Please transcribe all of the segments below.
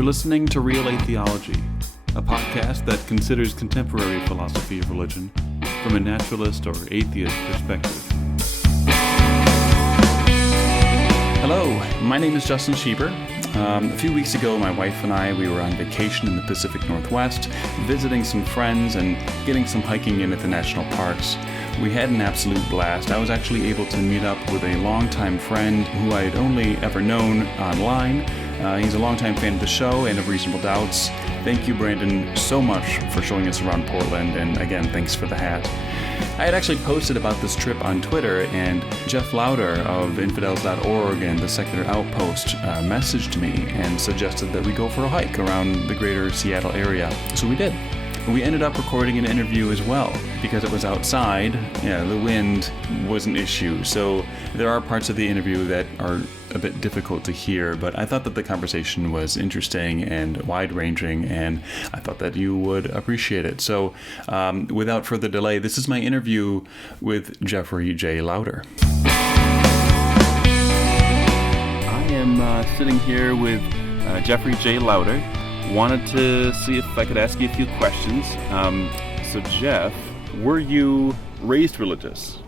You're listening to Real Atheology, a podcast that considers contemporary philosophy of religion from a naturalist or atheist perspective. Hello, my name is Justin Schieber. A few weeks ago, my wife and I, we were on vacation in the Pacific Northwest, visiting some friends and getting some hiking in at the national parks. We had an absolute blast. I was actually able to meet up with a longtime friend who I had only ever known online. He's a longtime fan of the show and of Reasonable Doubts. Thank you, Brandon, so much for showing us around Portland, and again, thanks for the hat. I had actually posted about this trip on Twitter, and Jeff Lowder of infidels.org and the Secular Outpost messaged me and suggested that we go for a hike around the greater Seattle area. So we did. We ended up recording an interview as well. Because it was outside, the wind was an issue. So there are parts of the interview that are a bit difficult to hear, but I thought that the conversation was interesting and wide-ranging, and I thought that you would appreciate it. So without further delay, this is my interview with Jeffrey Jay Lowder. I am sitting here with Jeffrey Jay Lowder. Wanted to see if I could ask you a few questions. So Jeff, were you raised religious?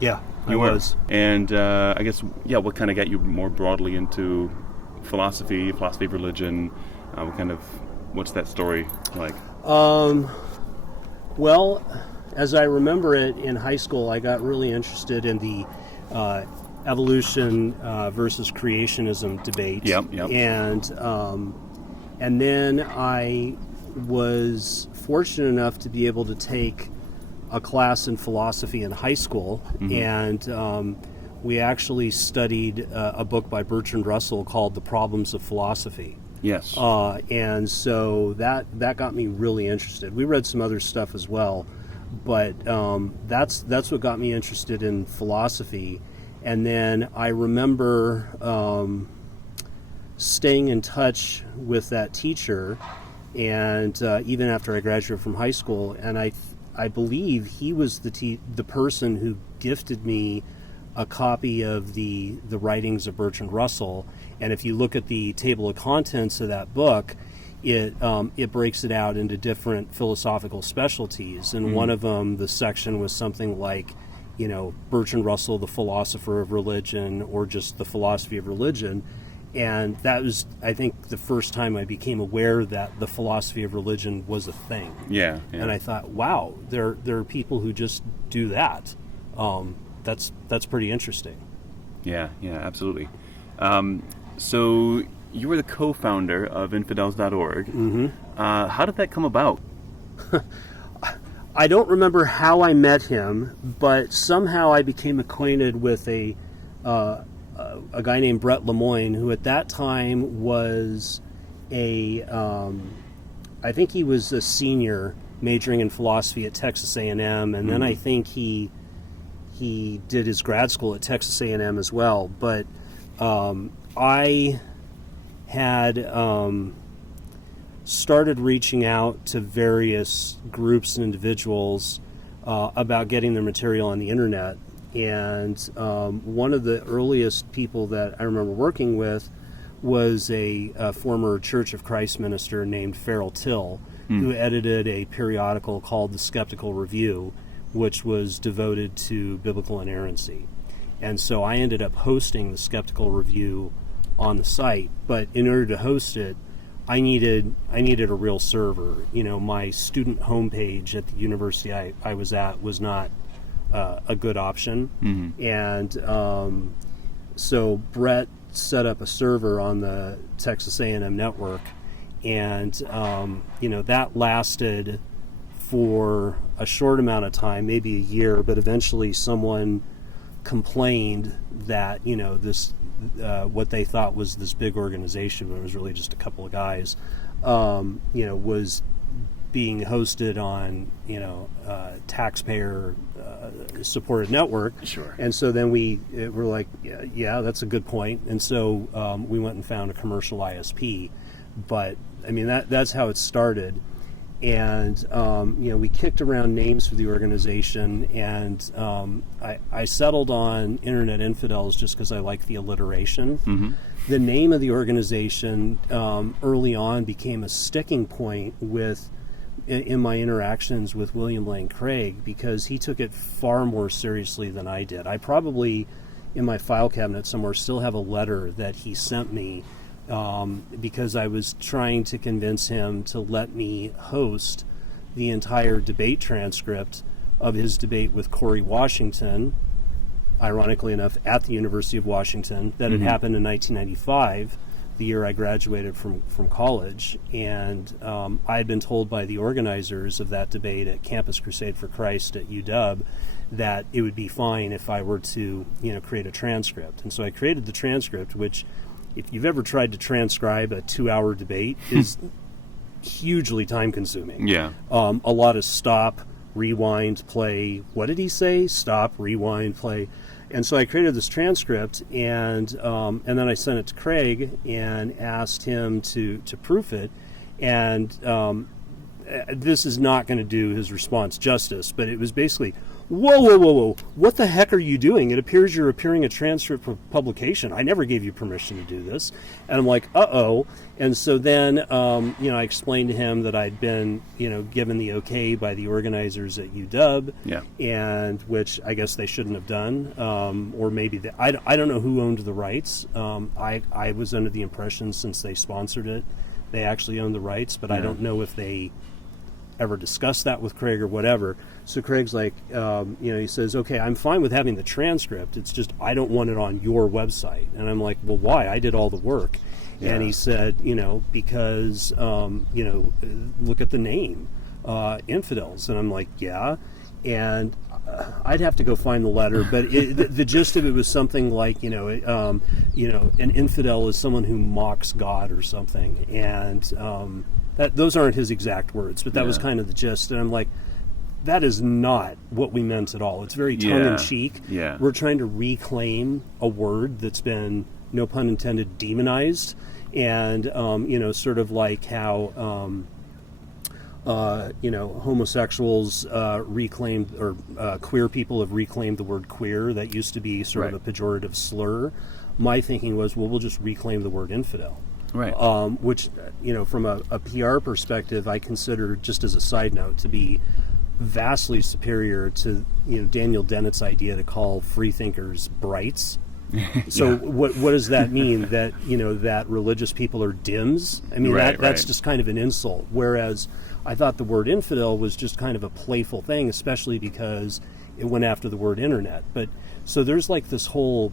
Yeah, I was. And I guess, what kind of got you more broadly into philosophy of religion? What's that story like? Well, as I remember it, in high school, I got really interested in the evolution versus creationism debate. Yep. And then I was fortunate enough to be able to take a class in philosophy in high school, and we actually studied a book by Bertrand Russell called The Problems of Philosophy. Yes. And so that got me really interested. We read some other stuff as well, but that's what got me interested in philosophy. And then I remember staying in touch with that teacher, and even after I graduated from high school, and I believe he was the person who gifted me a copy of the writings of Bertrand Russell. And if you look at the table of contents of that book, it breaks it out into different philosophical specialties, and one of them, the section was something like, Bertrand Russell, the philosopher of religion, or just the philosophy of religion. And that was, I think, the first time I became aware that the philosophy of religion was a thing. Yeah. And I thought, wow, there are people who just do that. That's pretty interesting. Yeah, absolutely. So you were the co-founder of infidels.org. Mm-hmm. How did that come about? I don't remember how I met him, but somehow I became acquainted with a guy named Brett Lemoyne, who at that time was I think he was a senior majoring in philosophy at Texas A&M, and then I think he did his grad school at Texas A&M as well. But I had started reaching out to various groups and individuals about getting their material on the internet. And one of the earliest people that I remember working with was a former Church of Christ minister named Farrell Till, who edited a periodical called The Skeptical Review, which was devoted to biblical inerrancy. And so I ended up hosting The Skeptical Review on the site. But in order to host it, I needed a real server. My student homepage at the university I was at was not a good option. And so Brett set up a server on the Texas A&M network, and that lasted for a short amount of time, maybe a year, but eventually someone complained that this what they thought was this big organization, but it was really just a couple of guys, was being hosted on taxpayer supported network. Sure. And so then we were like, yeah, that's a good point. And so we went and found a commercial ISP. But I mean, that's how it started. And we kicked around names for the organization, and I settled on Internet Infidels just because I like the alliteration. Mm-hmm. The name of the organization early on became a sticking point in my interactions with William Lane Craig, because he took it far more seriously than I did. I probably, in my file cabinet somewhere, still have a letter that he sent me because I was trying to convince him to let me host the entire debate transcript of his debate with Corey Washington, ironically enough, at the University of Washington, that had happened in 1995, the year I graduated from college. And I had been told by the organizers of that debate at Campus Crusade for Christ at UW that it would be fine if I were to, create a transcript. And so I created the transcript, which, if you've ever tried to transcribe a 2-hour debate, is hugely time-consuming. Yeah. A lot of stop, rewind, play. What did he say? Stop, rewind, play. And so I created this transcript, and then I sent it to Craig and asked him to proof it. And this is not going to do his response justice, but it was basically, whoa, what the heck are you doing? It appears you're appearing a transcript for publication. I never gave you permission to do this. And I'm like, uh-oh. And so then, I explained to him that I'd been, given the okay by the organizers at UW, and which I guess they shouldn't have done, or maybe, I don't know who owned the rights. I was under the impression, since they sponsored it, they actually owned the rights, but I don't know if they ever discussed that with Craig or whatever. So Craig's like, he says, okay, I'm fine with having the transcript. It's just I don't want it on your website. And I'm like, well, why? I did all the work. Yeah. And he said, because, look at the name, Infidels. And I'm like, yeah. And I'd have to go find the letter, but the gist of it was something like, an infidel is someone who mocks God or something. And those aren't his exact words, but that was kind of the gist. And I'm like, that is not what we meant at all. It's very tongue-in-cheek. Yeah. We're trying to reclaim a word that's been, no pun intended, demonized. And, sort of like how, homosexuals reclaimed, or queer people have reclaimed the word queer. That used to be sort of a pejorative slur. My thinking was, well, we'll just reclaim the word infidel. Right. Which, from a PR perspective, I consider, just as a side note, to be vastly superior to, Daniel Dennett's idea to call freethinkers brights. So what does that mean? That, that religious people are dims? I mean, that's just kind of an insult. Whereas I thought the word infidel was just kind of a playful thing, especially because it went after the word internet. But so there's like this whole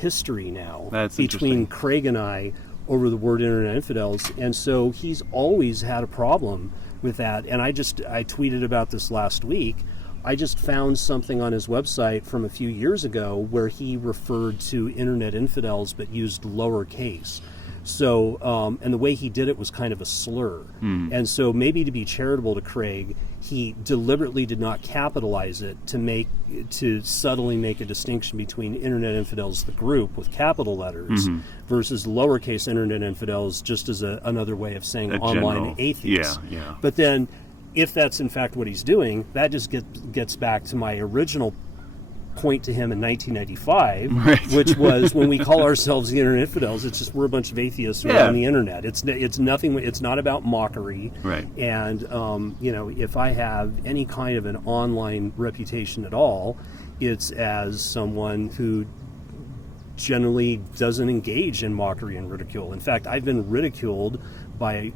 history now between Craig and I over the word internet infidels, and so he's always had a problem with that. And I tweeted about this last week. I just found something on his website from a few years ago where he referred to internet infidels but used lowercase. So, and the way he did it was kind of a slur. And so maybe to be charitable to Craig, he deliberately did not capitalize it to subtly make a distinction between internet infidels, the group, with capital letters, versus lowercase internet infidels, just as another way of saying online atheists. Yeah. But then, if that's in fact what he's doing, that just gets back to my original point to him in 1995, which was, when we call ourselves the internet infidels, it's just we're a bunch of atheists who are on the internet. It's nothing. It's not about mockery. Right. And if I have any kind of an online reputation at all, it's as someone who generally doesn't engage in mockery and ridicule. In fact, I've been ridiculed by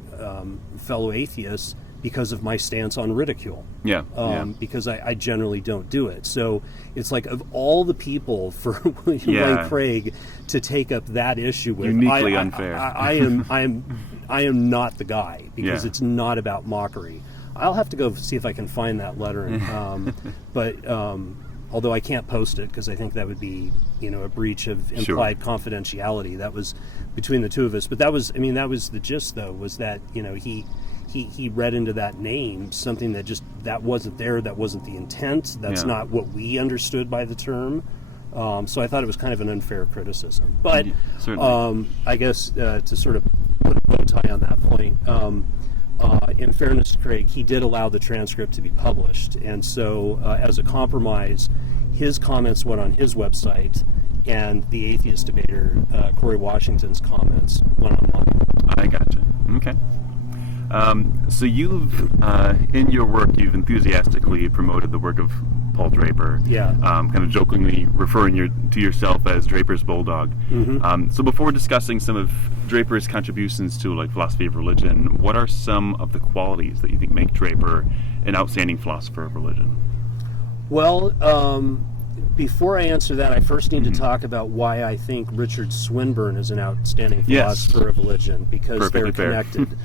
fellow atheists because of my stance on ridicule. Because I generally don't do it. So it's like, of all the people for William Lane Craig to take up that issue with, uniquely unfair. I am not the guy, because it's not about mockery. I'll have to go see if I can find that letter. But although I can't post it because I think that would be, a breach of implied confidentiality. That was between the two of us. But that was the gist, though, was that, he read into that name something that wasn't there, that wasn't the intent, that's not what we understood by the term. So I thought it was kind of an unfair criticism. But I guess to sort of put a bow tie on that point, in fairness to Craig, he did allow the transcript to be published, and so as a compromise, his comments went on his website, and the atheist debater, Corey Washington's comments, went online. I gotcha. Okay. So you've, in your work, you've enthusiastically promoted the work of Paul Draper. Yeah. Kind of jokingly referring to yourself as Draper's bulldog. Mm-hmm. So before discussing some of Draper's contributions to like philosophy of religion, what are some of the qualities that you think make Draper an outstanding philosopher of religion? Well, before I answer that, I first need to talk about why I think Richard Swinburne is an outstanding philosopher of religion, because Perfectly they're connected.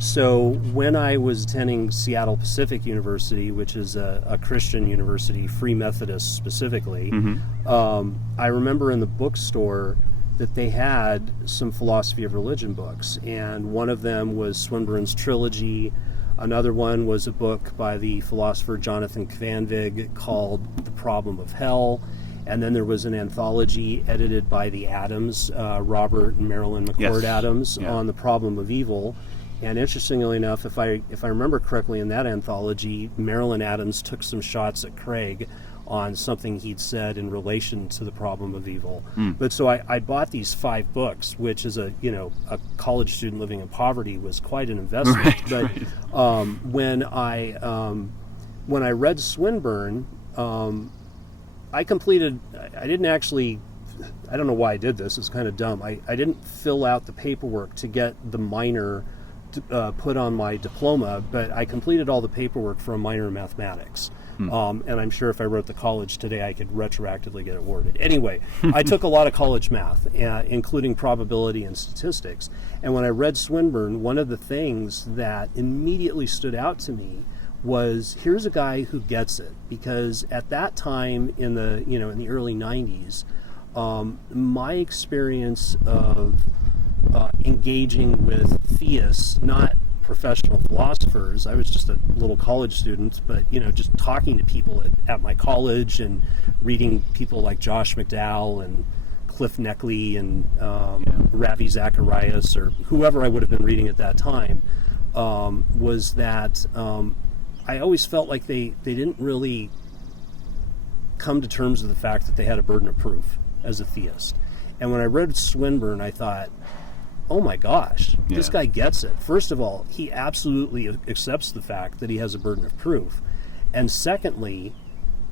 So when I was attending Seattle Pacific University, which is a Christian university, Free Methodist specifically, I remember in the bookstore that they had some philosophy of religion books, and one of them was Swinburne's trilogy. Another one was a book by the philosopher Jonathan Kvanvig called The Problem of Hell. And then there was an anthology edited by the Adams, Robert and Marilyn McCord Adams, on the problem of evil. And interestingly enough, if I remember correctly, in that anthology, Marilyn Adams took some shots at Craig on something he'd said in relation to the problem of evil. But so I bought these 5 books, which as a college student living in poverty was quite an investment. But when I read Swinburne, I didn't actually, I don't know why I did this, it's kind of dumb. I didn't fill out the paperwork to get the minor put on my diploma, but I completed all the paperwork for a minor in mathematics. And I'm sure if I wrote the college today, I could retroactively get it awarded. Anyway, I took a lot of college math, including probability and statistics. And when I read Swinburne, one of the things that immediately stood out to me was, here's a guy who gets it. Because at that time in the early 90s, my experience of engaging with theists, not professional philosophers. I was just a little college student, but just talking to people at my college and reading people like Josh McDowell and Cliff Neckley and Ravi Zacharias or whoever I would have been reading at that time, was that I always felt like they didn't really come to terms with the fact that they had a burden of proof as a theist. And when I read Swinburne, I thought, oh my gosh, this guy gets it. First of all, he absolutely accepts the fact that he has a burden of proof. And secondly,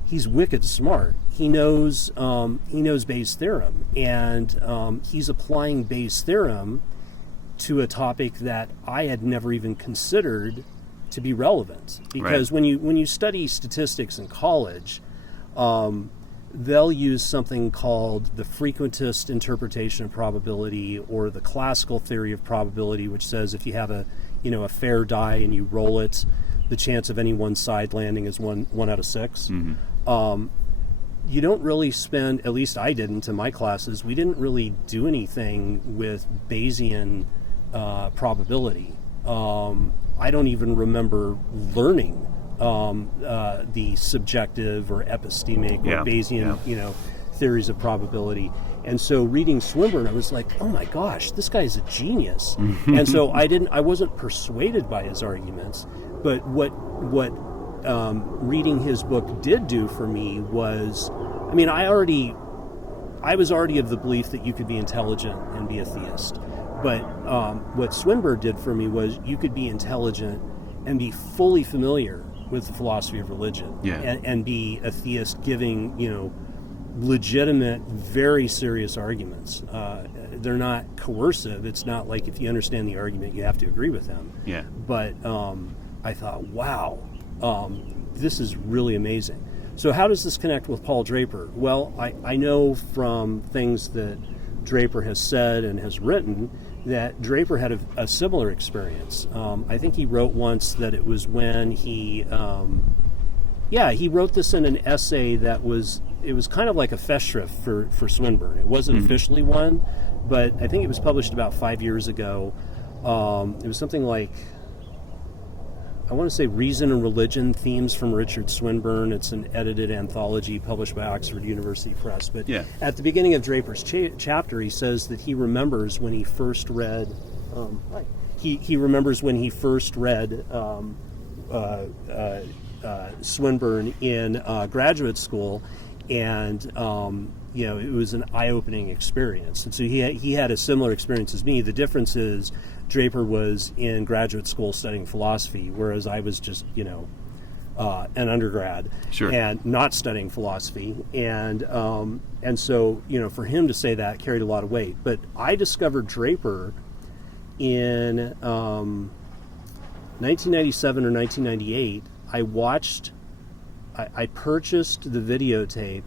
he's wicked smart. He knows Bayes' theorem, and he's applying Bayes' theorem to a topic that I had never even considered to be relevant. Because when you study statistics in college, they'll use something called the frequentist interpretation of probability, or the classical theory of probability, which says if you have a fair die and you roll it, the chance of any one side landing is one out of 6. You don't really spend, at least I didn't in my classes, we didn't really do anything with Bayesian probability. I don't even remember learning the subjective or epistemic or Bayesian, theories of probability. And so reading Swinburne, I was like, oh my gosh, this guy is a genius. And so I wasn't persuaded by his arguments, but what reading his book did do for me was, I was already of the belief that you could be intelligent and be a theist. But what Swinburne did for me was, you could be intelligent and be fully familiar with the philosophy of religion, and be a theist giving, legitimate, very serious arguments. They're not coercive. It's not like if you understand the argument, you have to agree with them. But I thought, wow, this is really amazing. So how does this connect with Paul Draper? Well, I know from things that Draper has said and has written that Draper had a similar experience. I think he wrote once that it was when he wrote this in an essay that was kind of like a festschrift for Swinburne. It wasn't officially one, but I think it was published about 5 years ago. It was something like, I want to say Reason and Religion, Themes from Richard Swinburne. It's an edited anthology published by Oxford University Press. But at the beginning of Draper's chapter, he says that he remembers when he first read he remembers when he first read Swinburne in graduate school, and it was an eye-opening experience. And so he had a similar experience as me. The difference is Draper was in graduate school studying philosophy, whereas I was just an undergrad and not studying philosophy, and so for him to say that carried a lot of weight. But I discovered Draper in 1997 or 1998. I purchased the videotape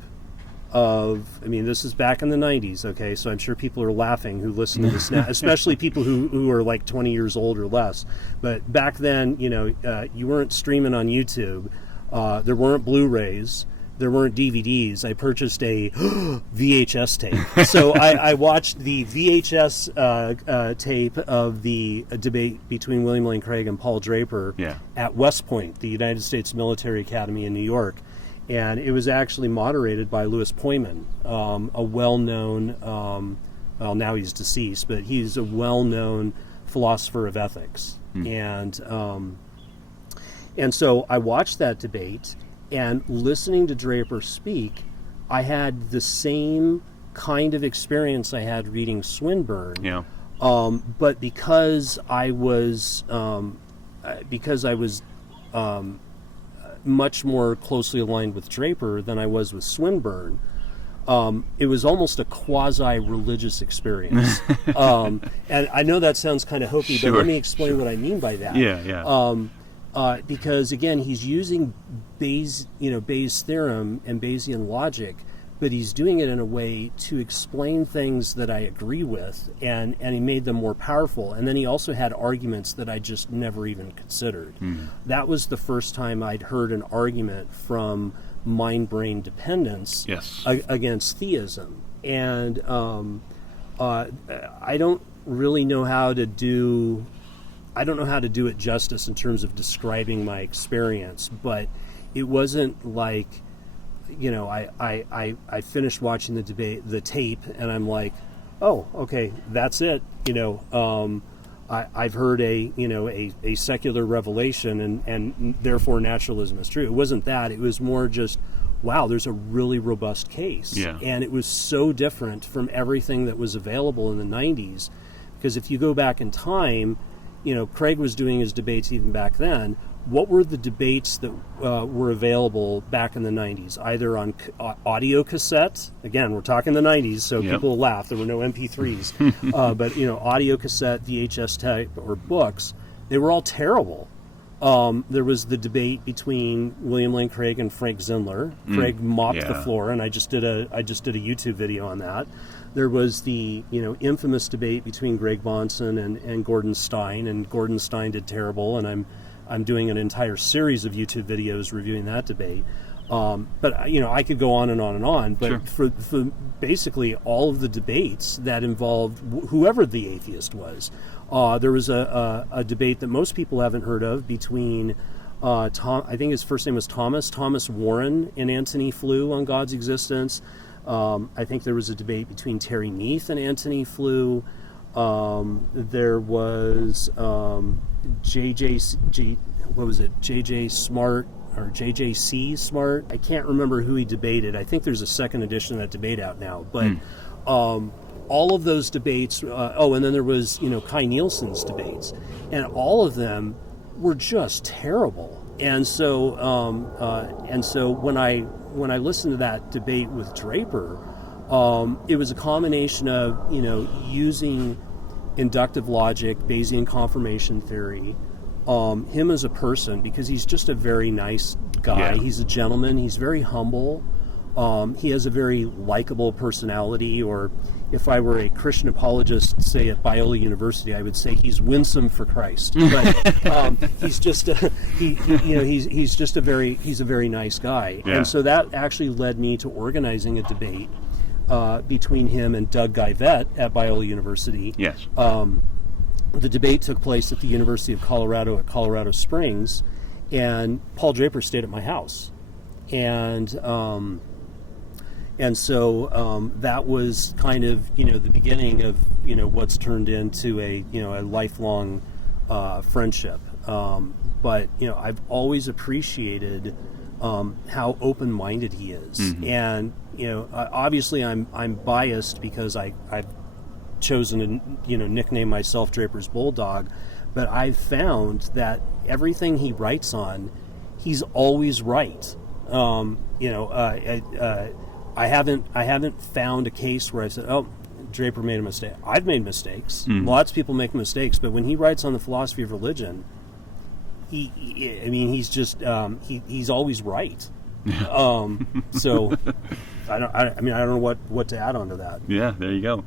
of, this is back in the 90s, okay, so I'm sure people are laughing who listen to this now, especially people who are like 20 years old or less. But back then, you weren't streaming on YouTube, there weren't Blu-rays, there weren't DVDs. I purchased a VHS tape. So I watched the VHS tape of the debate between William Lane Craig and Paul Draper at West Point, the United States Military Academy in New York. And it was actually moderated by Louis Poyman, a well-known, well, now he's deceased, but he's a well-known philosopher of ethics. And so I watched that debate, and listening to Draper speak, I had the same kind of experience I had reading Swinburne. But because I was much more closely aligned with Draper than I was with Swinburne, it was almost a quasi-religious experience. And I know that sounds kind of hokey, but let me explain what I mean by that. Because again, he's using Bayes' theorem and Bayesian logic, but he's doing it in a way to explain things that I agree with, and he made them more powerful. And then he also had arguments that I just never even considered. That was the first time I'd heard an argument from mind-brain dependence against theism. And I don't really know how to do... I don't know how to do it justice in terms of describing my experience, but it wasn't like, I finished watching the tape, and I'm like, oh, okay, that's it. I've heard a secular revelation, and therefore naturalism is true. It wasn't that. It was more just, wow, there's a really robust case. And it was so different from everything that was available in the 90s, because if you go back in time, Craig was doing his debates even back then. What were the debates that were available back in the 90s? Either on audio cassette. Again, we're talking the 90s, so people will laugh. There were no MP3s. But, audio cassette, VHS tape, or books. They were all terrible. There was the debate between William Lane Craig and Frank Zindler. Craig mopped the floor, and I just did a YouTube video on that. There was the infamous debate between Greg Bahnsen and Gordon Stein, and Gordon Stein did terrible, and I'm doing an entire series of YouTube videos reviewing that debate. But I could go on and on and on. But for basically all of the debates that involved whoever the atheist was, there was a debate that most people haven't heard of between Tom. I think his first name was Thomas Warren and Antony Flew on God's existence. I think there was a debate between Terry Neath and Antony Flew. There was JJ Smart or JJC Smart. I can't remember who he debated. I think there's a second edition of that debate out now. But all of those debates. And then there was Kai Nielsen's debates, and all of them were just terrible. And so when I listened to that debate with Draper, it was a combination of using inductive logic, Bayesian confirmation theory, him as a person, because he's just a very nice guy. He's a gentleman. He's very humble. He has a very likable personality, or if I were a Christian apologist, say at Biola University, I would say he's winsome for Christ. But he's just a very nice guy. And so that actually led me to organizing a debate between him and Doug Guyvette at Biola University. The debate took place at the University of Colorado at Colorado Springs, and Paul Draper stayed at my house. And so that was kind of the beginning of what's turned into a lifelong friendship. But I've always appreciated how open-minded he is, and obviously I'm biased because I've chosen to nickname myself Draper's Bulldog, but I've found that everything he writes on, he's always right. I haven't found a case where I said, "Oh, Draper made a mistake." I've made mistakes. Lots of people make mistakes, but when he writes on the philosophy of religion, he's always right. So I don't know what to add on to that. Yeah, there you go.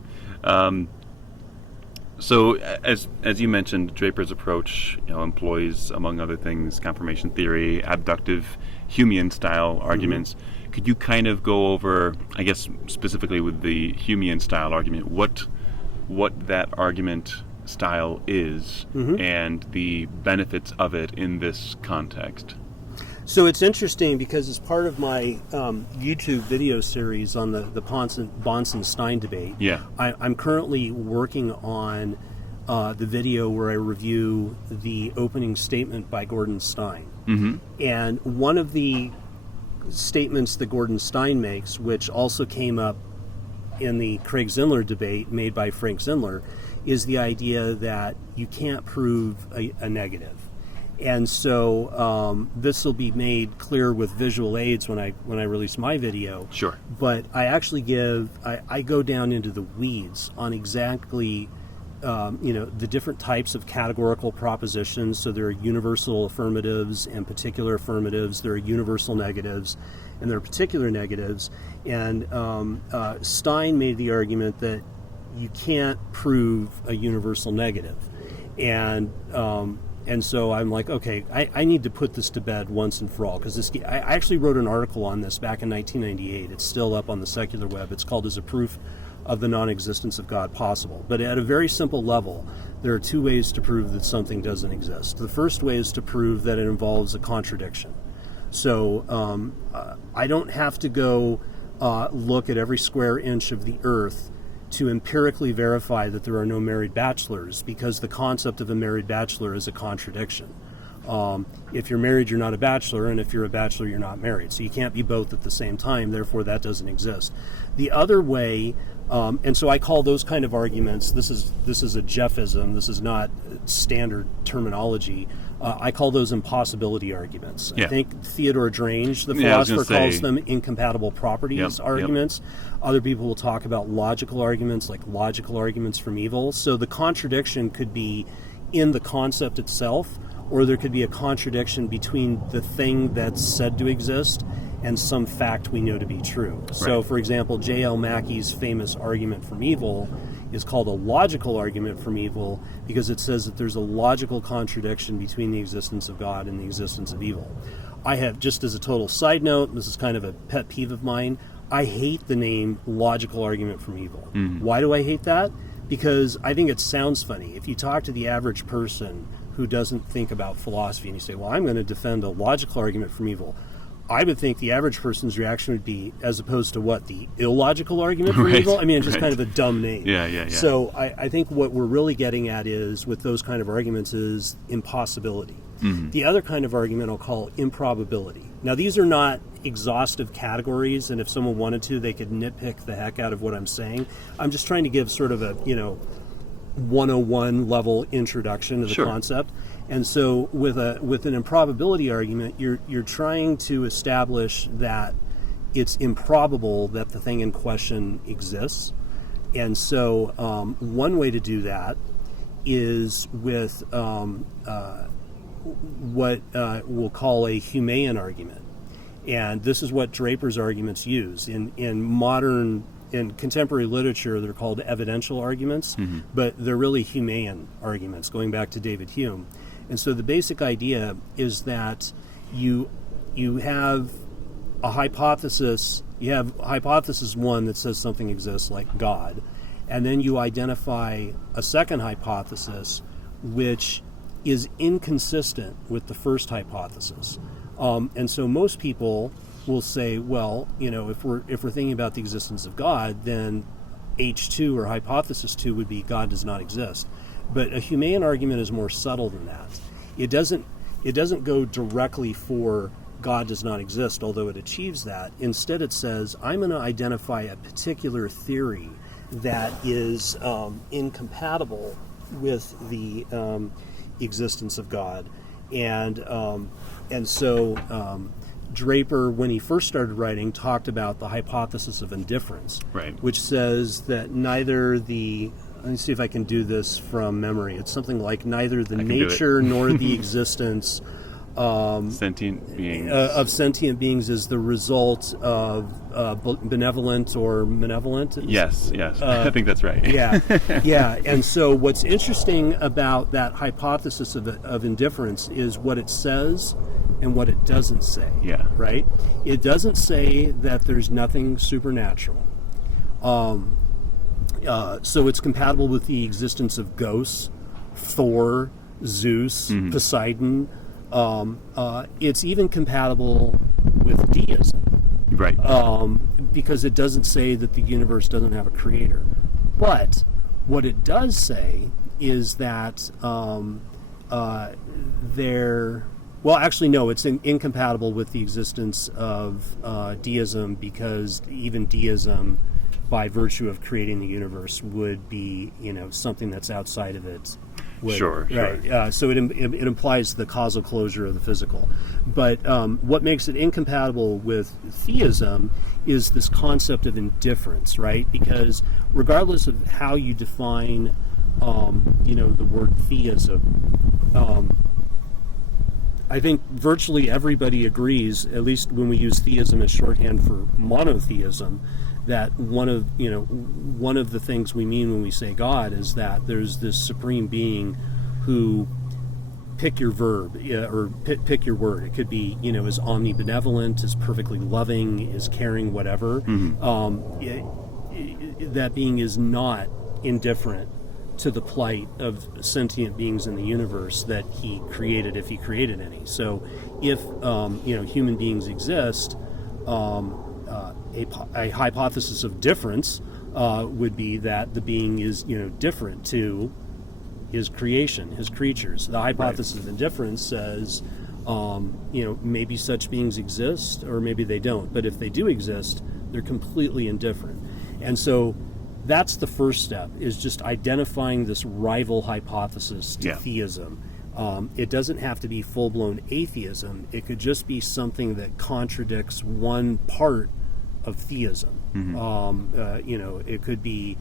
So as you mentioned, Draper's approach employs, among other things, confirmation theory, abductive Humean style arguments. Could you kind of go over, I guess specifically with the Humean style argument, what that argument style is and the benefits of it in this context? So it's interesting because as part of my YouTube video series on the Bahnsen-Stein debate, I'm currently working on the video where I review the opening statement by Gordon Stein. And one of the statements that Gordon Stein makes, which also came up in the Craig Zindler debate made by Frank Zindler, is the idea that you can't prove a negative. And so this will be made clear with visual aids when I release my video. Sure. But I actually I go down into the weeds on exactly the different types of categorical propositions. So there are universal affirmatives and particular affirmatives. There are universal negatives, and there are particular negatives. And Stein made the argument that you can't prove a universal negative, and so I'm like, okay, I need to put this to bed once and for all, because I actually wrote an article on this back in 1998. It's still up on the secular web. It's called "Is a Proof of the Non-Existence of God Possible?" But at a very simple level, there are two ways to prove that something doesn't exist. The first way is to prove that it involves a contradiction. So I don't have to go look at every square inch of the earth to empirically verify that there are no married bachelors, because the concept of a married bachelor is a contradiction. If you're married, you're not a bachelor, and if you're a bachelor, you're not married. So you can't be both at the same time, therefore that doesn't exist. The other way, and so I call those kind of arguments, this is a Jeffism, this is not standard terminology, I call those impossibility arguments. Yeah. I think Theodore Drange, the philosopher, calls them incompatible properties arguments. Other people will talk about logical arguments, like logical arguments from evil. So the contradiction could be in the concept itself, or there could be a contradiction between the thing that's said to exist and some fact we know to be true. Right. So, for example, J.L. Mackey's famous argument from evil is called a logical argument from evil because it says that there's a logical contradiction between the existence of God and the existence of evil. I have, just as a total side note, this is kind of a pet peeve of mine, I hate the name logical argument from evil. Why do I hate that? Because I think it sounds funny. If you talk to the average person who doesn't think about philosophy and you say, well, I'm going to defend a logical argument from evil, I would think the average person's reaction would be, as opposed to what, the illogical argument from evil? I mean, it's just kind of a dumb name. Yeah. So I think what we're really getting at is, with those kind of arguments, is impossibility. The other kind of argument I'll call improbability. Now, these are not exhaustive categories, and if someone wanted to, they could nitpick the heck out of what I'm saying. I'm just trying to give sort of a, 101 level introduction to the concept. And so with an improbability argument, you're trying to establish that it's improbable that the thing in question exists. And so one way to do that is with what we'll call a Humean argument. And this is what Draper's arguments use. In contemporary literature, they're called evidential arguments, but they're really Humean arguments, going back to David Hume. And so the basic idea is that you have a hypothesis. You have hypothesis one that says something exists, like God, and then you identify a second hypothesis which is inconsistent with the first hypothesis. And so most people will say, well, if we're thinking about the existence of God, then H2 or hypothesis 2 would be God does not exist. But a humane argument is more subtle than that. It doesn't go directly for God does not exist, although it achieves that. Instead, it says, I'm going to identify a particular theory that is incompatible with the existence of God. And so Draper, when he first started writing, talked about the hypothesis of indifference, right, which says that neither the... Let me see if I can do this from memory. It's something like neither the nature nor the existence sentient beings. Of sentient beings is the result of benevolent or malevolent. Yes, I think that's right. Yeah. And so what's interesting about that hypothesis of indifference is what it says and what it doesn't say. Yeah. Right? It doesn't say that there's nothing supernatural. So it's compatible with the existence of ghosts, Thor, Zeus, Poseidon. It's even compatible with deism, right? Because it doesn't say that the universe doesn't have a creator. But what it does say is that it's incompatible with the existence of deism, because even deism, by virtue of creating the universe, would be, something that's outside of it. Sure. Right. So it implies the causal closure of the physical. But what makes it incompatible with theism is this concept of indifference, right? Because regardless of how you define, the word theism, I think virtually everybody agrees, at least when we use theism as shorthand for monotheism, that one of the things we mean when we say God is that there's this supreme being who, pick your verb or pick your word. It could be, is omnibenevolent, is perfectly loving, is caring, whatever. That being is not indifferent to the plight of sentient beings in the universe that he created, if he created any. So if human beings exist, a hypothesis of difference would be that the being is different to his creation, his creatures. The hypothesis of indifference says maybe such beings exist or maybe they don't, but if they do exist, they're completely indifferent. And so that's the first step, is just identifying this rival hypothesis to theism. It doesn't have to be full-blown atheism. It could just be something that contradicts one part of theism. It could be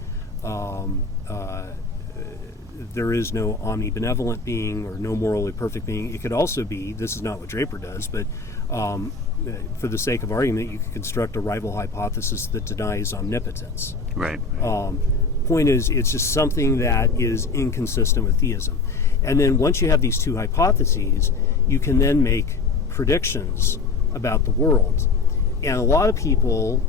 there is no omnibenevolent being or no morally perfect being. It could also be, this is not what Draper does, but for the sake of argument, you could construct a rival hypothesis that denies omnipotence. Right. Point is, it's just something that is inconsistent with theism. And then once you have these two hypotheses, you can then make predictions about the world. And a lot of people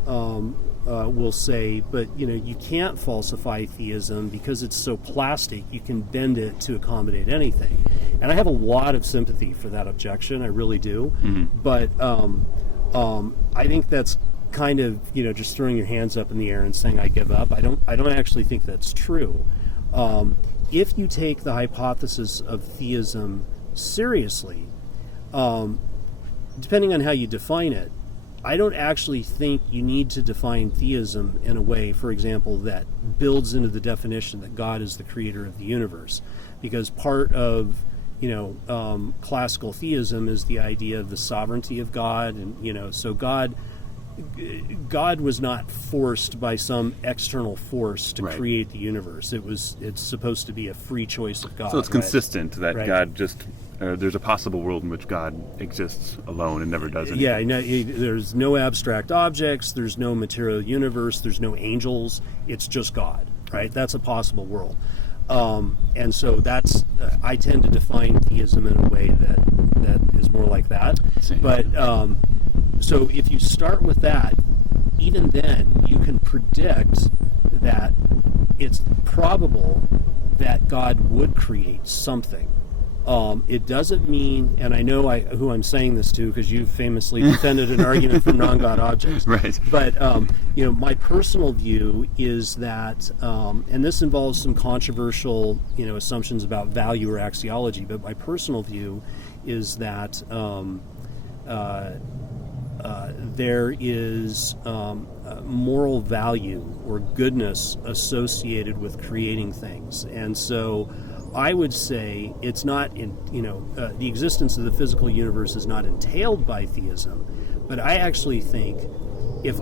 will say, but you can't falsify theism because it's so plastic. You can bend it to accommodate anything. And I have a lot of sympathy for that objection. I really do. But I think that's kind of just throwing your hands up in the air and saying I give up. I don't actually think that's true. If you take the hypothesis of theism seriously, depending on how you define it, I don't actually think you need to define theism in a way, for example, that builds into the definition that God is the creator of the universe. Because part of, classical theism is the idea of the sovereignty of God. And, so God was not forced by some external force to create the universe. It's supposed to be a free choice of God. So it's consistent that God just... there's a possible world in which God exists alone and never does anything. Yeah, there's no abstract objects, there's no material universe, there's no angels, it's just God, right? That's a possible world. And so that's, I tend to define theism in a way that is more like that. Same. But, so if you start with that, even then you can predict that it's probable that God would create something. It doesn't mean, and I know who I'm saying this to because you famously defended an argument from non-God objects. Right. But my personal view is that, and this involves some controversial, assumptions about value or axiology. But my personal view is that there is moral value or goodness associated with creating things, and so I would say it's not the existence of the physical universe is not entailed by theism, but I actually think if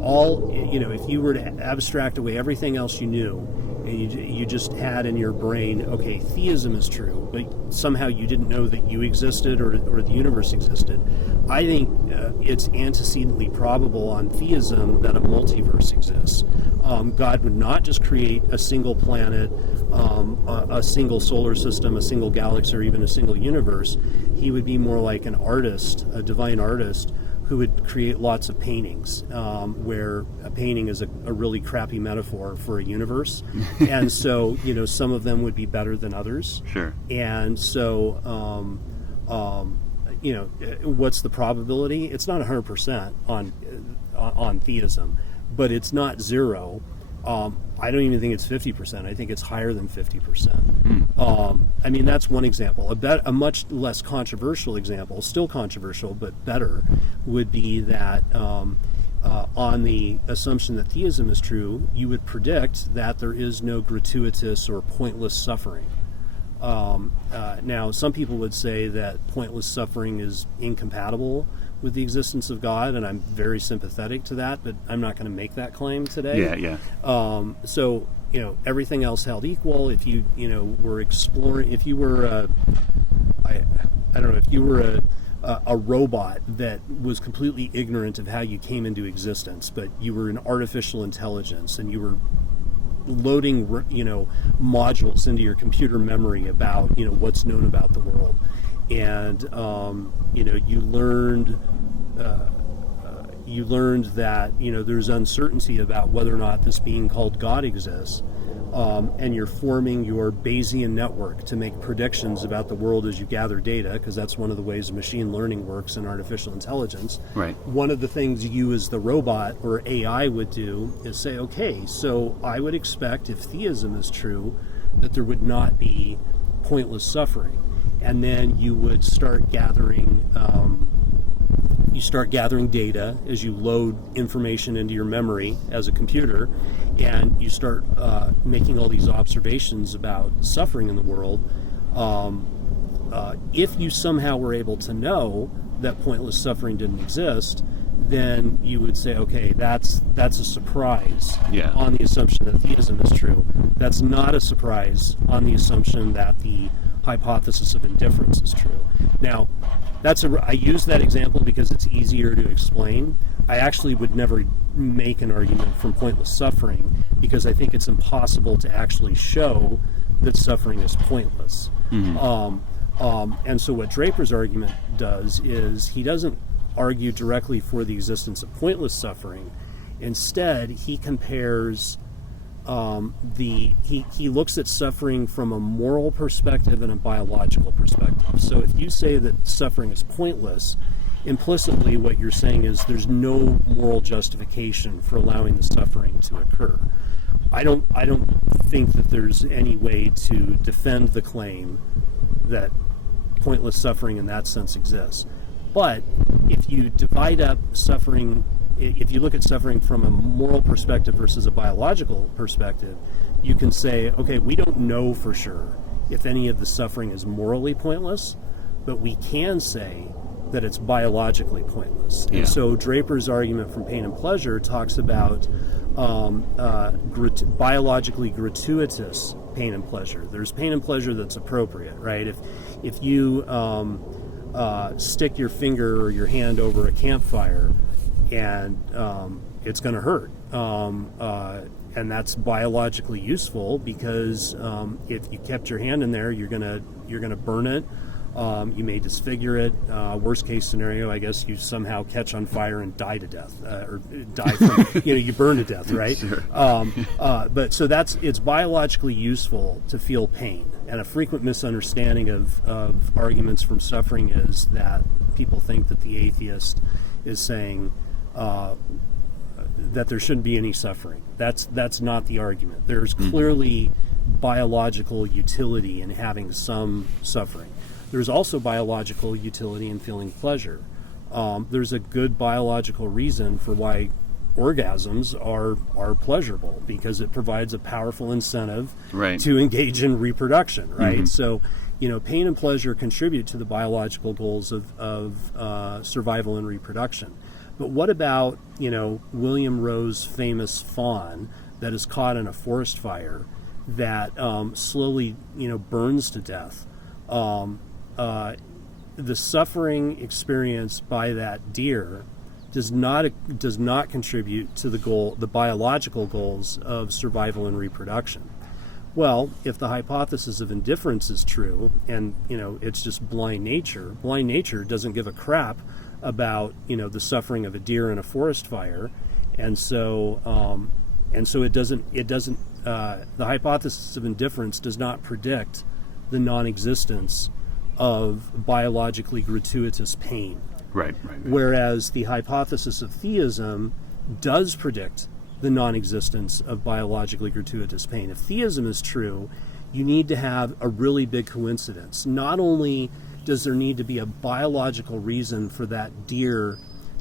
you were to abstract away everything else you knew and you just had in your brain, okay, theism is true, but somehow you didn't know that you existed or the universe existed, I think it's antecedently probable on theism that a multiverse exists. God would not just create a single planet, a single solar system, a single galaxy, or even a single universe. He would be more like an artist, a divine artist, who would create lots of paintings, where a painting is a really crappy metaphor for a universe. And so, some of them would be better than others. Sure. And so, what's the probability? It's not 100% on theism, but it's not zero. I don't even think it's 50%. I think it's higher than 50%. That's one example. A much less controversial example, still controversial, but better, would be that on the assumption that theism is true, you would predict that there is no gratuitous or pointless suffering. Now, some people would say that pointless suffering is incompatible with the existence of God, and I'm very sympathetic to that, but I'm not going to make that claim today. Yeah. So, everything else held equal, if you, were exploring, if you were, I don't know, if you were a robot that was completely ignorant of how you came into existence, but you were an artificial intelligence and you were loading, modules into your computer memory about, what's known about the world. And you learned that there's uncertainty about whether or not this being called God exists, and you're forming your Bayesian network to make predictions about the world as you gather data, because that's one of the ways machine learning works in artificial intelligence. Right. One of the things you as the robot or AI would do is say, okay, so I would expect, if theism is true, that there would not be pointless suffering. And then you would start gathering data as you load information into your memory as a computer, and you start making all these observations about suffering in the world. If you somehow were able to know that pointless suffering didn't exist, then you would say, okay, that's a surprise on the assumption that theism is true. That's not a surprise on the assumption that the hypothesis of indifference is true. Now, I use that example because it's easier to explain. I actually would never make an argument from pointless suffering because I think it's impossible to actually show that suffering is pointless. Mm-hmm. And so what Draper's argument does is he doesn't argue directly for the existence of pointless suffering. Instead, he compares he looks at suffering from a moral perspective and a biological perspective. So if you say that suffering is pointless, implicitly what you're saying is there's no moral justification for allowing the suffering to occur. I don't think that there's any way to defend the claim that pointless suffering in that sense exists. But if you divide up suffering, if you look at suffering from a moral perspective versus a biological perspective, you can say, okay, we don't know for sure if any of the suffering is morally pointless, but we can say that it's biologically pointless. Yeah. And so Draper's argument from Pain and Pleasure talks about biologically gratuitous pain and pleasure. There's pain and pleasure that's appropriate, right? If you stick your finger or your hand over a campfire, and it's going to hurt, and that's biologically useful because if you kept your hand in there, you're gonna burn it, You may disfigure it. Worst case scenario, I guess you somehow catch on fire and die to death, or die from, you burn to death, right? Sure. But so it's biologically useful to feel pain. And a frequent misunderstanding of arguments from suffering is that people think that the atheist is saying that there shouldn't be any suffering. That's not the argument. There's clearly biological utility in having some suffering. There's also biological utility in feeling pleasure. There's a good biological reason for why orgasms are pleasurable, because it provides a powerful incentive to engage in reproduction, right? So, pain and pleasure contribute to the biological goals of survival and reproduction. But what about, William Rowe's famous fawn that is caught in a forest fire that slowly, burns to death? The suffering experienced by that deer does not contribute to the biological goals of survival and reproduction. Well, if the hypothesis of indifference is true, and it's just blind nature doesn't give a crap about the suffering of a deer in a forest fire, and so it doesn't the hypothesis of indifference does not predict the non-existence of biologically gratuitous pain. Right. Whereas the hypothesis of theism does predict the non-existence of biologically gratuitous pain. If theism is true, you need to have a really big coincidence. Not only does there need to be a biological reason for that deer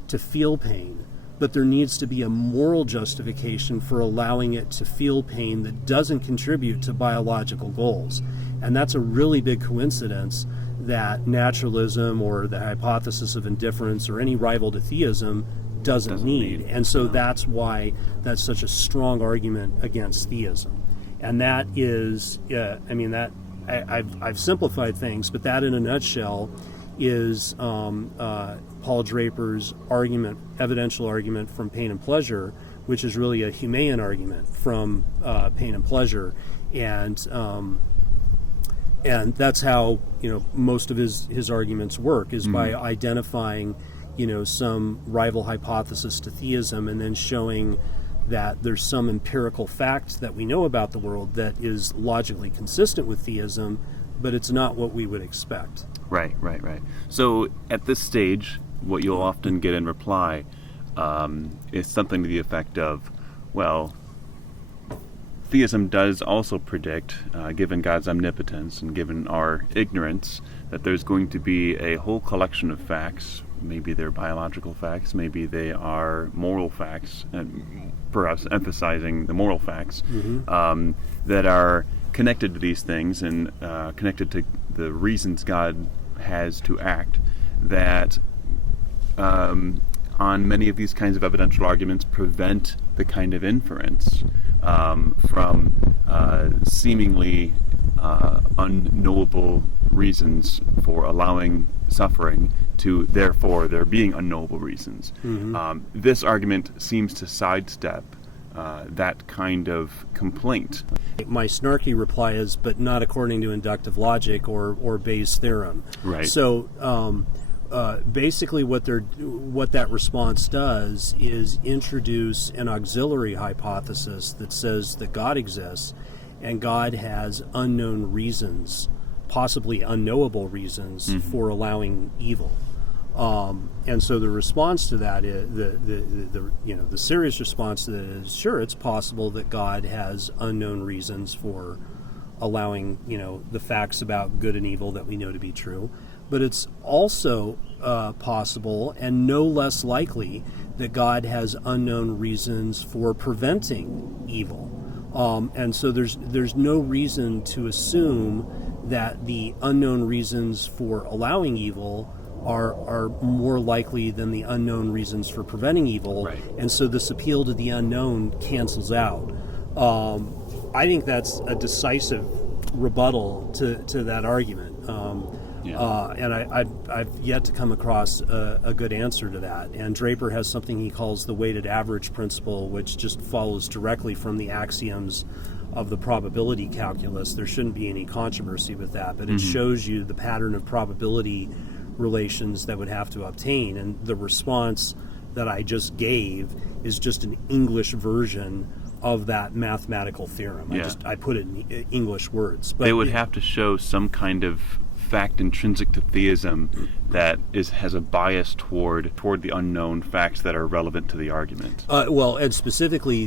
to feel pain, but there needs to be a moral justification for allowing it to feel pain that doesn't contribute to biological goals. And that's a really big coincidence that naturalism or the hypothesis of indifference or any rival to theism doesn't need. And so that's why that's such a strong argument against theism. And that is, I've simplified things, but that in a nutshell is Paul Draper's argument, evidential argument from Pain and Pleasure, which is really a Humean argument from Pain and Pleasure. And that's how most of his arguments work, is by identifying some rival hypothesis to theism and then showing that there's some empirical fact that we know about the world that is logically consistent with theism, but it's not what we would expect. Right. So at this stage, what you'll often get in reply is something to the effect of, well, theism does also predict, given God's omnipotence and given our ignorance, that there's going to be a whole collection of facts. Maybe they're biological facts, maybe they are moral facts, and perhaps emphasizing the moral facts, that are connected to these things and connected to the reasons God has to act, that on many of these kinds of evidential arguments prevent the kind of inference from seemingly unknowable reasons for allowing suffering to therefore there being unknowable reasons. This argument seems to sidestep that kind of complaint. My snarky reply is, but not according to inductive logic or Bayes' theorem. Right. So basically what that response does is introduce an auxiliary hypothesis that says that God exists and God has unknown reasons, possibly unknowable reasons, for allowing evil. And so the response to that is the serious response to that is, sure, it's possible that God has unknown reasons for allowing the facts about good and evil that we know to be true, but it's also possible and no less likely that God has unknown reasons for preventing evil. And so there's no reason to assume that the unknown reasons for allowing evil are more likely than the unknown reasons for preventing evil. Right. And so this appeal to the unknown cancels out. I think that's a decisive rebuttal to that argument. And I've yet to come across a good answer to that. And Draper has something he calls the weighted average principle, which just follows directly from the axioms of the probability calculus. There shouldn't be any controversy with that, but it shows you the pattern of probability relations that would have to obtain, and the response that I just gave is just an English version of that mathematical theorem. I put it in English words. But they would have to show some kind of fact intrinsic to theism that has a bias toward the unknown facts that are relevant to the argument. Well, and specifically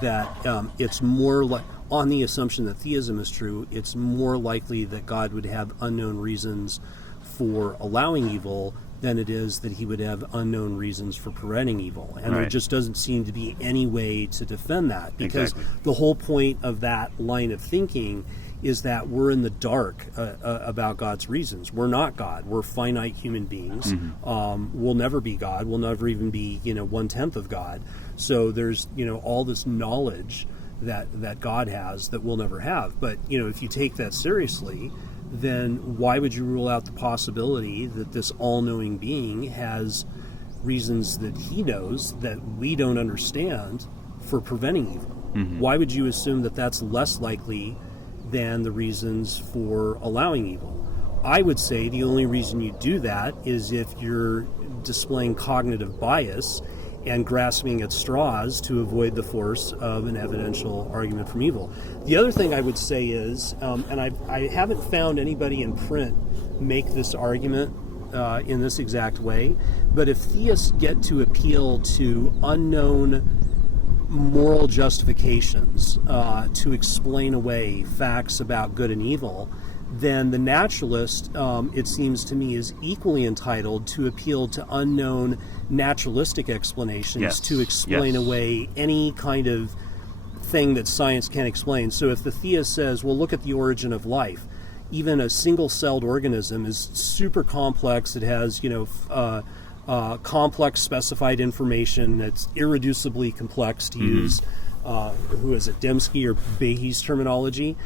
that it's more like, on the assumption that theism is true, it's more likely that God would have unknown reasons for allowing evil than it is that he would have unknown reasons for preventing evil. And there just doesn't seem to be any way to defend that, because the whole point of that line of thinking is that we're in the dark about God's reasons. We're not God. We're finite human beings. We'll never be God. We'll never even be 1/10 of God. So there's all this knowledge that God has that we'll never have. But if you take that seriously, then why would you rule out the possibility that this all-knowing being has reasons that he knows that we don't understand for preventing evil? Why would you assume that that's less likely than the reasons for allowing evil? I would say the only reason you do that is if you're displaying cognitive bias and grasping at straws to avoid the force of an evidential argument from evil. The other thing I would say is, and I haven't found anybody in print make this argument in this exact way, but if theists get to appeal to unknown moral justifications to explain away facts about good and evil, then the naturalist, it seems to me, is equally entitled to appeal to unknown naturalistic explanations to explain away any kind of thing that science can't explain. So if the theist says, well, look at the origin of life, even a single-celled organism is super complex. It has, complex specified information that's irreducibly complex, to use, Dembski or Behe's terminology.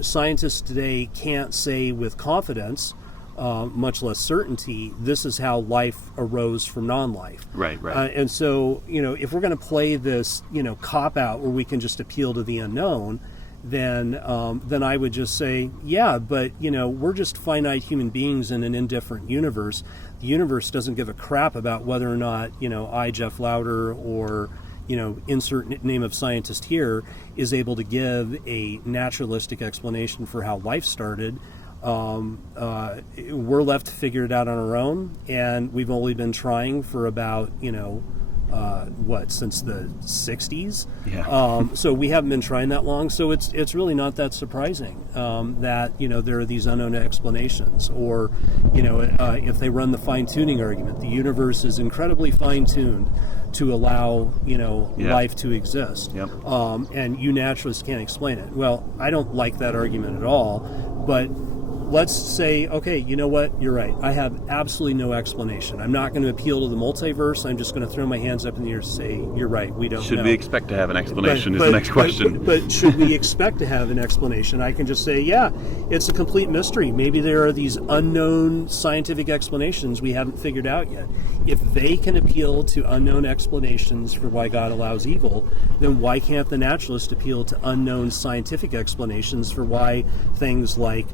Scientists today can't say with confidence, much less certainty, this is how life arose from non-life. Right. And so, if we're going to play this, cop-out where we can just appeal to the unknown, then I would just say, but we're just finite human beings in an indifferent universe. The universe doesn't give a crap about whether or not I, Jeff Lowder, or insert name of scientist here, is able to give a naturalistic explanation for how life started. We're left to figure it out on our own, and we've only been trying for about since the 60s. So we haven't been trying that long, so it's really not that surprising that there are these unknown explanations. Or if they run the fine-tuning argument, the universe is incredibly fine-tuned to allow life to exist, and you naturalists can't explain it. Well, I don't like that argument at all, but let's say, okay, you know what? You're right. I have absolutely no explanation. I'm not going to appeal to the multiverse. I'm just going to throw my hands up in the air and say, you're right, we don't know. Should we expect to have an explanation is the next question. But should we expect to have an explanation? I can just say, it's a complete mystery. Maybe there are these unknown scientific explanations we haven't figured out yet. If they can appeal to unknown explanations for why God allows evil, then why can't the naturalist appeal to unknown scientific explanations for why things like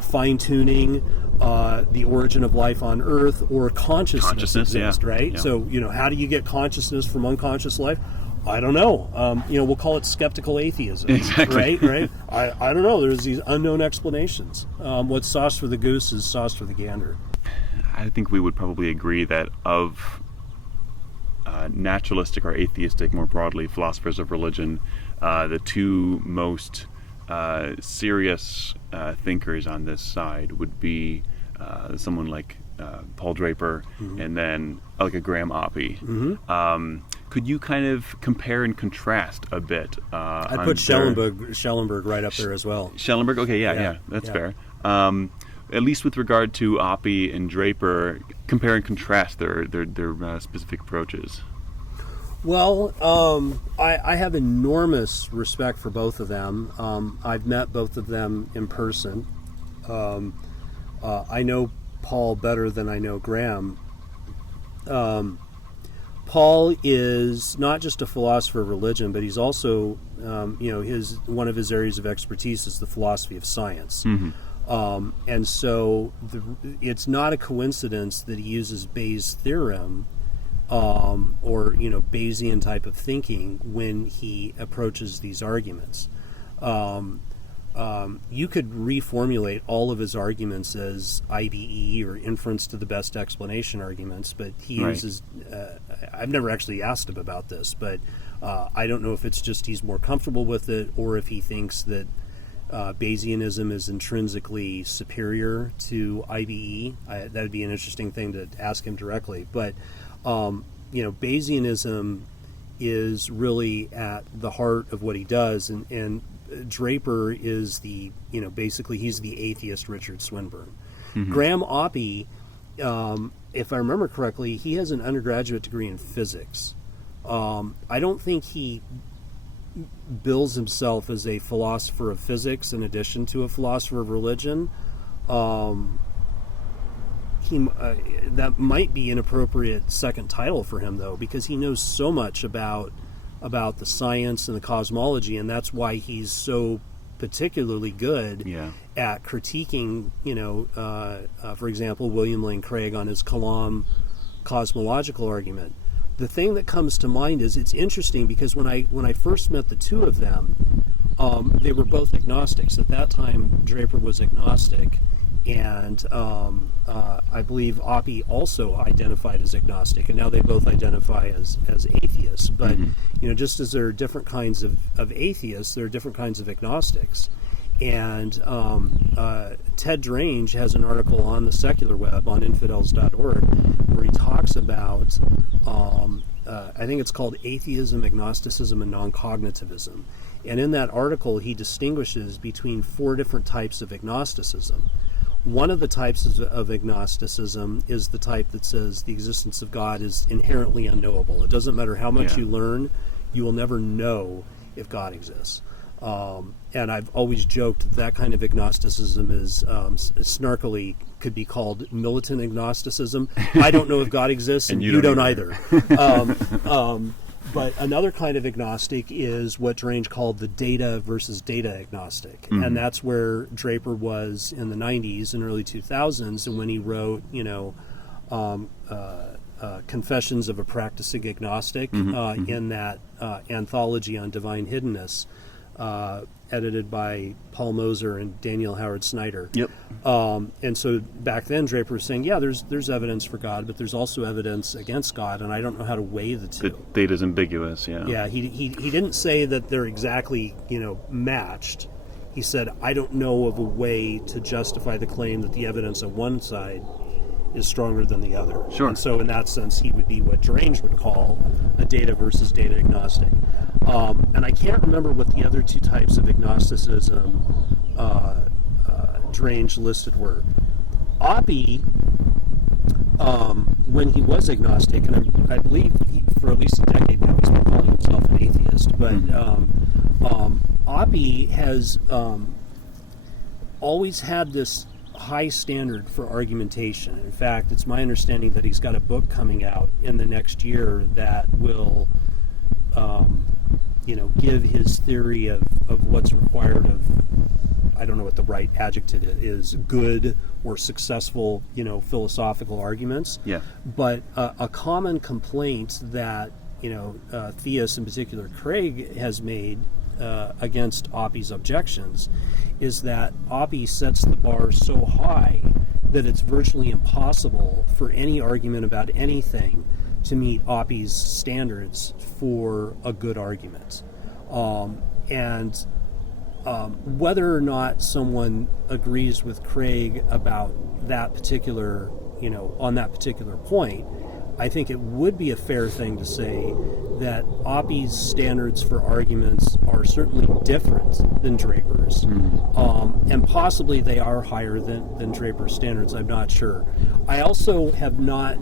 fine-tuning, the origin of life on Earth, or consciousness exist, right? Yeah. So, how do you get consciousness from unconscious life? I don't know. We'll call it skeptical atheism, exactly. right? I don't know. There's these unknown explanations. What's sauce for the goose is sauce for the gander. I think we would probably agree that of naturalistic or atheistic, more broadly, philosophers of religion, the two most serious thinkers on this side would be someone like Paul Draper, and then like a Graham Oppie. Could you kind of compare and contrast a bit? I put Schellenberg right up there as well. Schellenberg, okay, that's fair. At least with regard to Oppie and Draper, compare and contrast their specific approaches. Well, I have enormous respect for both of them. I've met both of them in person. I know Paul better than I know Graham. Paul is not just a philosopher of religion, but he's also, one of his areas of expertise is the philosophy of science. And so it's not a coincidence that he uses Bayes' theorem or Bayesian type of thinking when he approaches these arguments. You could reformulate all of his arguments as IBE or inference to the best explanation arguments, but he uses. I've never actually asked him about this, but I don't know if it's just he's more comfortable with it, or if he thinks that Bayesianism is intrinsically superior to IBE. That would be an interesting thing to ask him directly. But Bayesianism is really at the heart of what he does, and Draper is basically he's the atheist Richard Swinburne. Graham Oppy, if I remember correctly, he has an undergraduate degree in physics. I don't think he bills himself as a philosopher of physics in addition to a philosopher of religion. That might be an appropriate second title for him, though, because he knows so much about the science and the cosmology, and that's why he's so particularly good at critiquing, for example, William Lane Craig on his Kalam cosmological argument. The thing that comes to mind is it's interesting because when I first met the two of them, they were both agnostics. At that time, Draper was agnostic, and I believe Oppy also identified as agnostic, and now they both identify as atheists. But just as there are different kinds of atheists, there are different kinds of agnostics. And Ted Drange has an article on the secular web on infidels.org where he talks about, I think it's called Atheism, Agnosticism, and Non-Cognitivism. And in that article, he distinguishes between 4 different types of agnosticism. One of the types of agnosticism is the type that says the existence of God is inherently unknowable. It doesn't matter how much you learn, you will never know if God exists. And I've always joked that kind of agnosticism is snarkily could be called militant agnosticism. I don't know if God exists, and you don't either. But another kind of agnostic is what Drange called the data versus data agnostic. And that's where Draper was in the 90s and early 2000s, and when he wrote, Confessions of a Practicing Agnostic in that anthology on divine hiddenness, edited by Paul Moser and Daniel Howard Snyder. And so back then Draper was saying, there's evidence for God, but there's also evidence against God, and I don't know how to weigh the two. The data's ambiguous, He didn't say that they're exactly, matched. He said, I don't know of a way to justify the claim that the evidence on one side is stronger than the other. Sure. And so in that sense, he would be what Drange would call a data versus data agnostic. And I can't remember what the other 2 types of agnosticism Drange listed were. Oppy, when he was agnostic, and I believe for at least a decade now he's been calling himself an atheist, but Oppy has always had this high standard for argumentation. In fact, it's my understanding that he's got a book coming out in the next year that will give his theory of what's required of, I don't know what the right adjective is, good or successful, philosophical arguments. But a common complaint that, theists, in particular Craig, has made against Oppy's objections is that Oppy sets the bar so high that it's virtually impossible for any argument about anything to meet Oppy's standards for a good argument. Whether or not someone agrees with Craig about that particular, on that particular point, I think it would be a fair thing to say that Oppy's standards for arguments are certainly different than Draper's, and possibly they are higher than Draper's standards. I'm not sure. I also have not,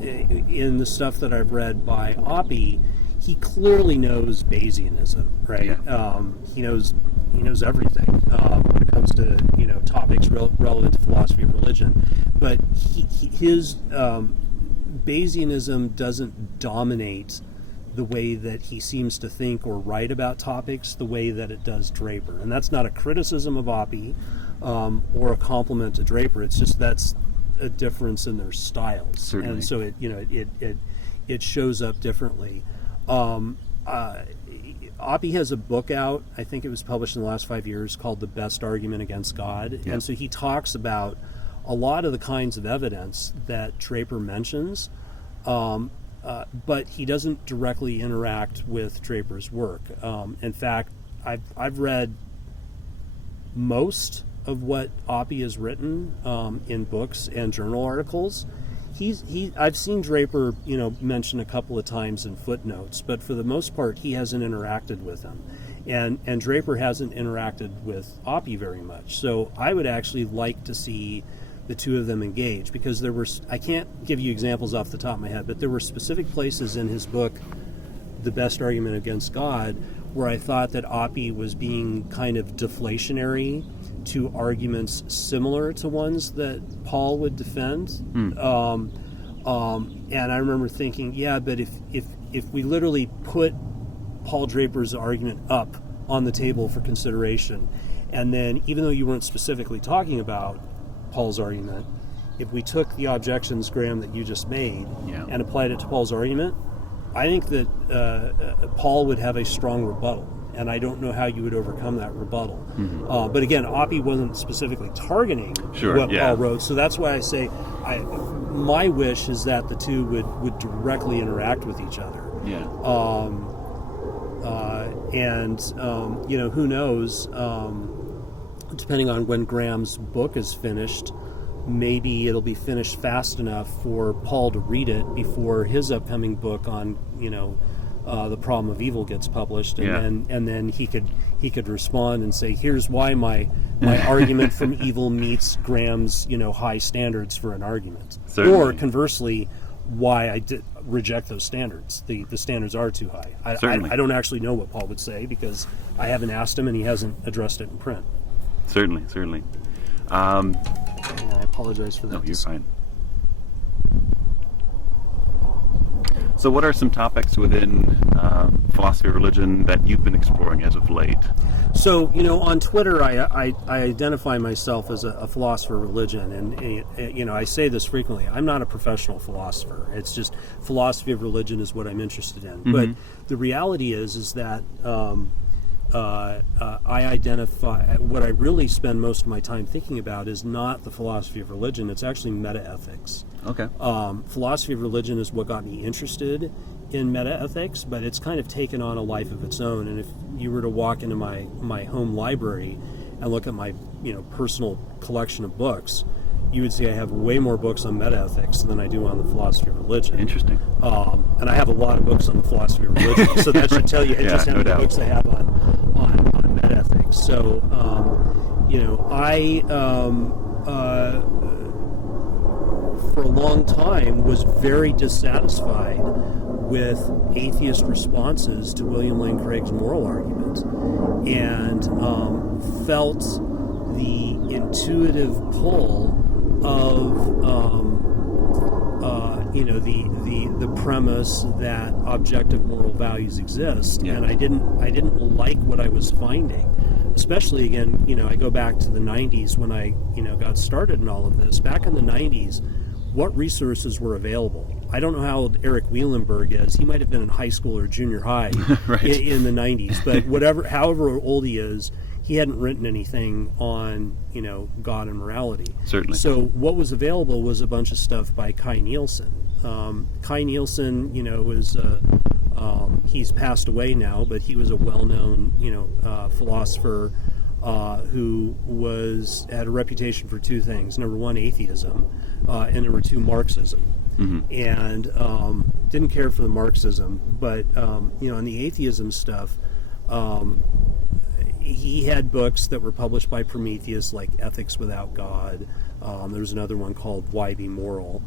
in the stuff that I've read by Oppy, he clearly knows Bayesianism, right? He knows everything when it comes to topics relevant to philosophy of religion, but his Bayesianism doesn't dominate the way that he seems to think or write about topics the way that it does Draper. And that's not a criticism of Oppie or a compliment to Draper. It's just that's a difference in their styles. Certainly. And so it shows up differently. Oppie has a book out, I think it was published in the last 5 years, called The Best Argument Against God. Yeah. And so he talks about a lot of the kinds of evidence that Draper mentions, but he doesn't directly interact with Draper's work. In fact, I've read most of what Oppie has written in books and journal articles. I've seen Draper, mentioned a couple of times in footnotes, but for the most part, he hasn't interacted with him, and Draper hasn't interacted with Oppie very much. So I would actually like to see the two of them engage, because I can't give you examples off the top of my head, but there were specific places in his book, The Best Argument Against God, where I thought that Oppie was being kind of deflationary to arguments similar to ones that Paul would defend. And I remember thinking, yeah, but if we literally put Paul Draper's argument up on the table for consideration, and then even though you weren't specifically talking about Paul's argument, if we took the objections, Graham, that you just made and applied it to Paul's argument, I think that Paul would have a strong rebuttal. And I don't know how you would overcome that rebuttal. But again, Oppie wasn't specifically targeting what Paul wrote, so that's why I say my wish is that the two would directly interact with each other. Who knows? Depending on when Graham's book is finished, maybe it'll be finished fast enough for Paul to read it before his upcoming book on the Problem of Evil gets published, and then he could respond and say, here's why my argument from evil meets Graham's high standards for an argument. Certainly. Or conversely, why I reject those standards. The standards are too high. I don't actually know what Paul would say, because I haven't asked him and he hasn't addressed it in print. Certainly. I apologize for that. No, you're fine. So what are some topics within philosophy of religion that you've been exploring as of late? So, on Twitter, I identify myself as a philosopher of religion, and I say this frequently. I'm not a professional philosopher. It's just philosophy of religion is what I'm interested in. But the reality is that I identify, what I really spend most of my time thinking about is not the philosophy of religion. It's actually metaethics. Okay. Philosophy of religion is what got me interested in metaethics, but it's kind of taken on a life of its own. And if you were to walk into my home library and look at my personal collection of books, you would see I have way more books on metaethics than I do on the philosophy of religion. Interesting. And I have a lot of books on the philosophy of religion, so that should tell you just how many books I have on metaethics. So, I for a long time was very dissatisfied with atheist responses to William Lane Craig's moral argument, and felt the intuitive pull of the premise that objective moral values exist, and I didn't like what I was finding. Especially again, I go back to the 90s when I got started in all of this. Back in the 90s, what resources were available? I don't know how old Eric Wielenberg is. He might have been in high school or junior high right. in the 90s, but however old he is, he hadn't written anything on, God and morality. Certainly. So what was available was a bunch of stuff by Kai Nielsen. Kai Nielsen, he's passed away now, but he was a well-known, philosopher who had a reputation for two things. Number one, atheism, and number two, Marxism. Mm-hmm. And didn't care for the Marxism, but on the atheism stuff, he had books that were published by Prometheus, like Ethics Without God. There's another one called Why Be Moral,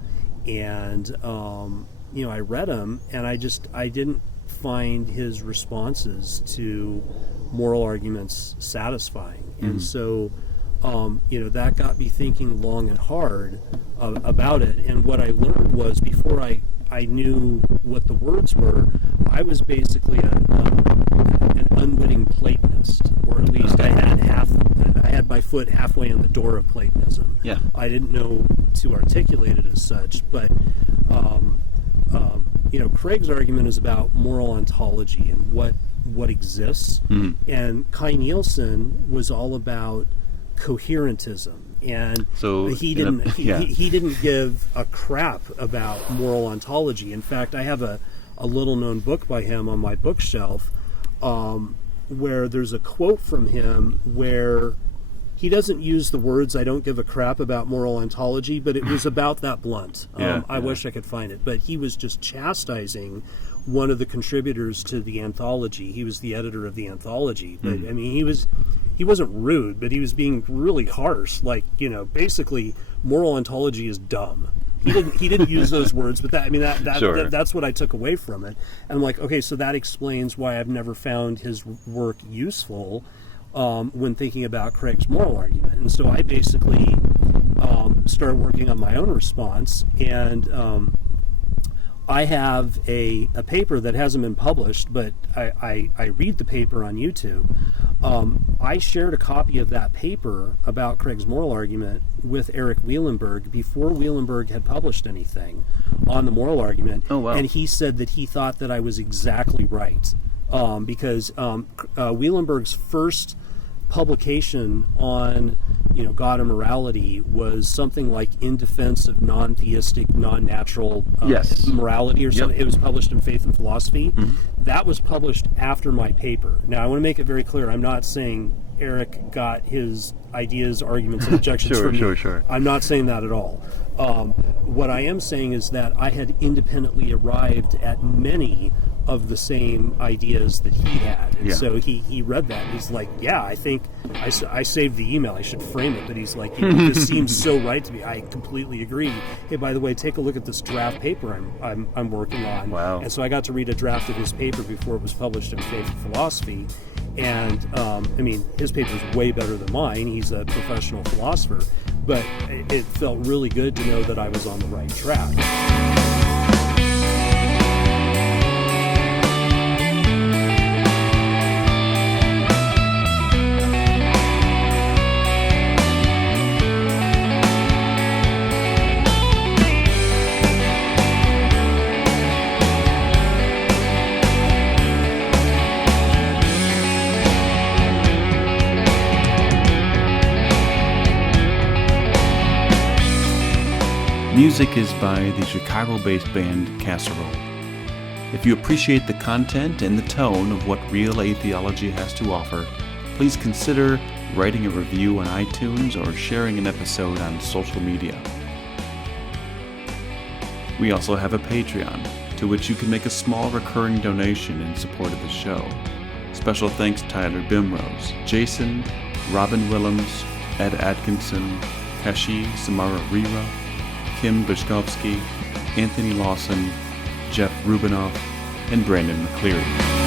and I read them, and I didn't find his responses to moral arguments satisfying. Mm-hmm. And so that got me thinking long and hard about it. And what I learned was, before I knew what the words were, I was basically an unwitting Platonist, or at least I had my foot halfway in the door of Platonism. Yeah. I didn't know to articulate it as such, but Craig's argument is about moral ontology and what exists, and Kai Nielsen was all about coherentism, and so he didn't give a crap about moral ontology. In fact, I have a little known book by him on my bookshelf, where there's a quote from him where he doesn't use the words "I don't give a crap about moral ontology," but it was about that blunt. I wish I could find it, but he was just chastising one of the contributors to the anthology. He was the editor of the anthology, but I mean, he wasn't rude, but he was being really harsh. Like, basically, moral ontology is dumb. He didn't use those words, but that's what I took away from it. And I'm like, okay, so that explains why I've never found his work useful when thinking about Craig's moral argument. And so I basically started working on my own response, and I have a paper that hasn't been published, but I read the paper on YouTube. I shared a copy of that paper about Craig's moral argument with Eric Wielenberg before Wielenberg had published anything on the moral argument. Oh, wow. And he said that he thought that I was exactly right, because Wielenberg's first publication on God and morality was something like In Defense of Non-Theistic, Non-Natural Morality, or something. It was published in Faith and Philosophy. That was published after my paper. Now, I want to make it very clear, I'm not saying Eric got his ideas, arguments, and objections from me. Sure. I'm not saying that at all. What I am saying is that I had independently arrived at many of the same ideas that he had. And so he read that, and he's like, yeah, I think I saved the email, I should frame it, but he's like, this seems so right to me. I completely agree. Hey, by the way, take a look at this draft paper I'm working on. Wow. And so I got to read a draft of his paper before it was published in Faith and Philosophy. And his paper is way better than mine. He's a professional philosopher, but it felt really good to know that I was on the right track. Music is by the Chicago-based band Casserole. If you appreciate the content and the tone of what Real Atheology has to offer, please consider writing a review on iTunes or sharing an episode on social media. We also have a Patreon, to which you can make a small recurring donation in support of the show. Special thanks to Tyler Bimrose, Jason, Robin Willems, Ed Atkinson, Kashi Samara Rira, Kim Bishkovsky, Anthony Lawson, Jeff Rubinoff, and Brandon McCleary.